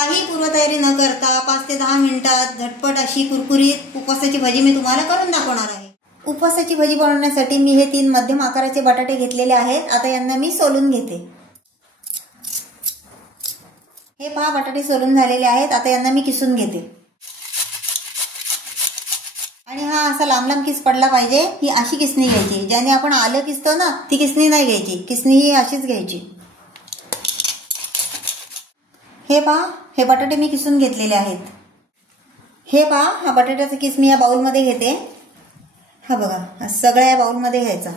काही पूर्वतयारी न करता 5 ते 10 मिनिटात झटपट अशी कुरकुरीत उपवासाची भजी मी तुम्हाला करून दाखवणार आहे। उपवासाची भजी बनवण्यासाठी मी हे 3 मध्यम आकाराचे बटाटे घेतलेले आहेत। आता यांना मी सोलून घेते। हे पहा बटाटे सोलून झालेले आहेत। आता यांना मी किसून घेते आणि हा असा लांब लांब किस पडला पाहिजे। ही अशी किसणी घ्यायची, ज्याने आपण आलं किसतो ना ती किसणी नाही घ्यायची, किसणी ही अशीच घ्यायची। हे पहा हे बटाटे मी किसून घेतलेले आहेत। हे पहा हा बटाट्याचा किस मी या बाउल मध्ये घेते। हा बघा सगळ्या या बाउल मध्ये घ्यायचा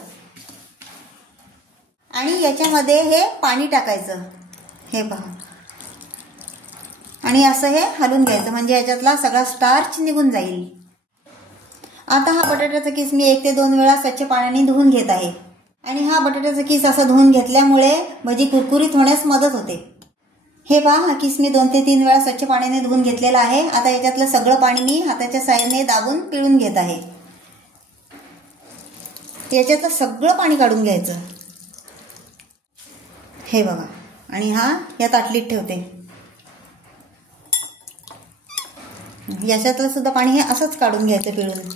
आणि याच्यामध्ये हे पाणी टाकायचं। हे पहा आणि असं हे हलवून घ्यायचं, म्हणजे याच्यातला सगळा स्टार्च निघून जाईल। आता हा बटाट्याचा किस मी 1 ते 2 वेळा स्वच्छ पाण्याने धुवून घेत आहे आणि हा बटाट्याचा किस असा धुवून घेतल्यामुळे भजी कुरकुरीत होण्यास मदत होते। हे पहा हा किस मी 2 ते 3 वेळा स्वच्छ पाण्याने धुवून घेतलेला आहे। आता याच्यातलं सगळं पाणी मी हाताच्या साहाय्याने दाबून पिळून घेत आहे। याच्यातलं सगळं पाणी काढून घ्यायचं। हे बघा आणि हा या ताटलीत ठेवते। याच्यातलं सुद्धा पाणी हे असंच काढून घ्यायचं पिळून।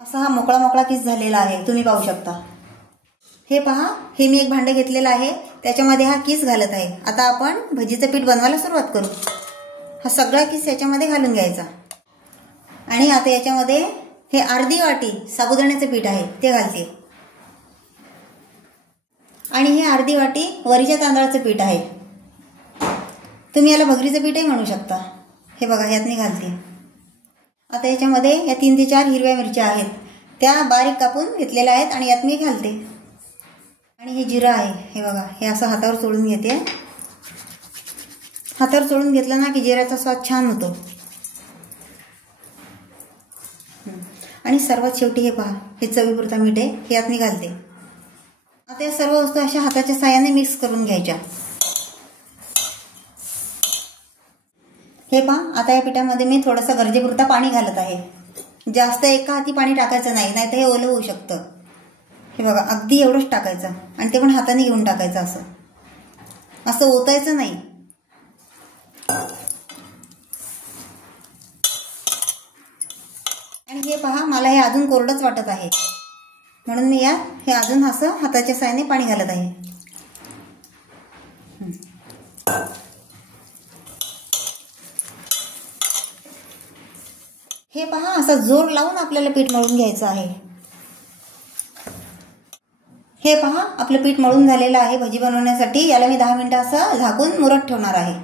असा हा मोकळा मोकळा किस झालेला आहे, तुम्ही पाहू शकता। हे पहा हे मी एक भांडं घेतलेलं आहे, त्याच्यामध्ये हा किस घालत आहे। आता आपण भजीचं पीठ बनवायला सुरुवात करू। हा सगळा किस याच्यामध्ये घालून घ्यायचा आणि आता याच्यामध्ये हे अर्धी वाटी साबुदाण्याचं पीठ आहे ते घालते आणि हे अर्धी वाटी वरीच्या तांदळाचं पीठ आहे, तुम्ही याला भगरीचं पीठही म्हणू शकता। हे बघा यात मी घालते। आता याच्यामध्ये या 3 ते 4 हिरव्या मिरच्या आहेत, त्या बारीक कापून घेतलेल्या आहेत आणि यात मी घालते। आणि हे जिरं आहे, हे बघा हे असं हातावर चोळून घेते। हातावर चोळून घेतलं ना की जिऱ्याचा स्वाद छान होतो। आणि सर्वात शेवटी हे पहा हे चवीपुरता मीठ आहे, हे यात मी घालते। आता या सर्व वस्तू अशा हाताच्या साहाय्याने मिक्स करून घ्यायच्या। हे पहा आता या पिठामध्ये मी थोडंसं गरजेपुरता पाणी घालत आहे। जास्त एका हाती पाणी टाकायचं नाही, नाहीतर हे ओलं होऊ शकतं। हे बघा अगदी एवढंच टाकायचं आणि ते पण हाताने घेऊन टाकायचं, असं असं ओतायचं नाही। आणि हे पहा मला हे अजून कोरडंच वाटत आहे, म्हणून मी यात हे अजून असं हाताच्या साहाय्याने पाणी घालत आहे। हे पहा असा जोर लावून आपल्याला पीठ मळून घ्यायचं आहे। हे पहा आपलं पीठ मळून झालेलं आहे भजी बनवण्यासाठी। याला मी 10 मिनिटं असं झाकून मुरत ठेवणार आहे।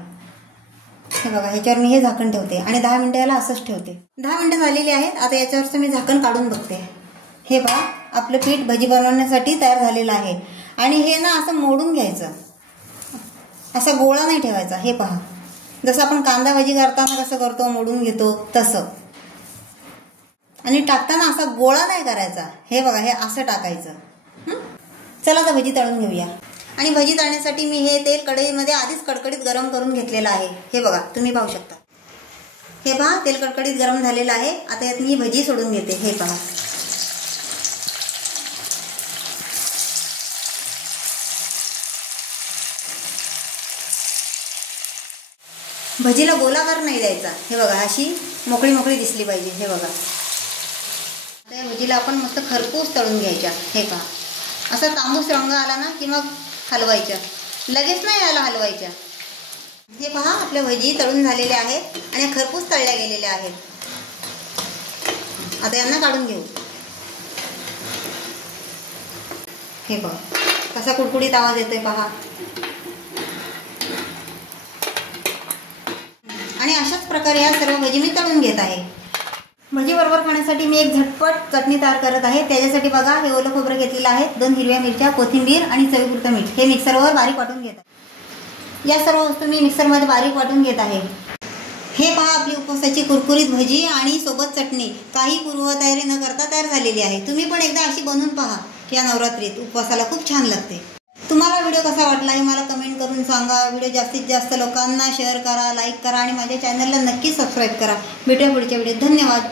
हे बघा ह्याच्यावर मी हे झाकण ठेवते आणि 10 मिनिटं याला असंच ठेवते। 10 मिनिटं झालेली आहेत। आता याच्यावरचं मी झाकण काढून बघते। हे पहा आपलं पीठ भजी बनवण्यासाठी तयार झालेलं आहे आणि हे ना असं मोडून घ्यायचं, असा गोळा नाही ठेवायचा। हे पहा जसं आपण कांदा भजी करताना कसं करतो, मोडून घेतो तसं, आणि टाकताना असा गोळा नाही करायचा। हे बघा हे असं टाकायचं। चला आता भजी तळून घेऊया। आणि भजी तळण्यासाठी मी हे तेल कढईमध्ये आधीच कडकडीत गरम करून घेतलेलं आहे। हे बघा तुम्ही पाहू शकता। हे पहा तेल कडकडीत गरम झालेलं आहे। आता यात मी भजी सोडून घेते। हे पहा भजीला गोलाकार नाही द्यायचा। हे बघा अशी मोकळी मोकळी दिसली पाहिजे। हे बघा आता या भजीला आपण मस्त खरपूस तळून घ्यायच्या। हे पहा असा तांबूस रंग आला ना की मग हलवायच्या, लगेच नाही याला हलवायच्या। हे पहा आपल्या भजी तळून झालेल्या आहेत आणि खरपूस तळल्या गेलेल्या आहेत। आता यांना काढून घेऊ। हे पहा कसा कुडकुडीत आवाज येतोय पहा। आणि अशाच प्रकारे या सर्व भजी मी तळून घेत आहे। भजी बरोबर खाण्यासाठी मी एक झटपट चटणी तयार करत आहे। त्याच्यासाठी बघा हे ओलं खोबरं घेतलेलं आहे, 2 हिरव्या मिरच्या, कोथिंबीर आणि चवीपुरतं मीठ हे मिक्सरवर बारीक वाटून घेत आहे। या सर्व वस्तू मी मिक्सरमध्ये बारीक वाटून घेत आहे। हे पहा आपली उपवासाची कुरकुरीत भजी आणि सोबत चटणी काही पूर्वतयारी न करता तयार झालेली आहे। तुम्ही पण एकदा अशी बनवून पहा, या नवरात्रीत उपवासाला खूप छान लागते। तुम्हाला व्हिडिओ कसा वाटला हे मला कमेंट करून सांगा। व्हिडिओ जास्तीत जास्त लोकांना शेअर करा, लाईक करा आणि माझ्या चॅनलला नक्की सबस्क्राईब करा। भेटूया पुढच्या व्हिडिओत। धन्यवाद।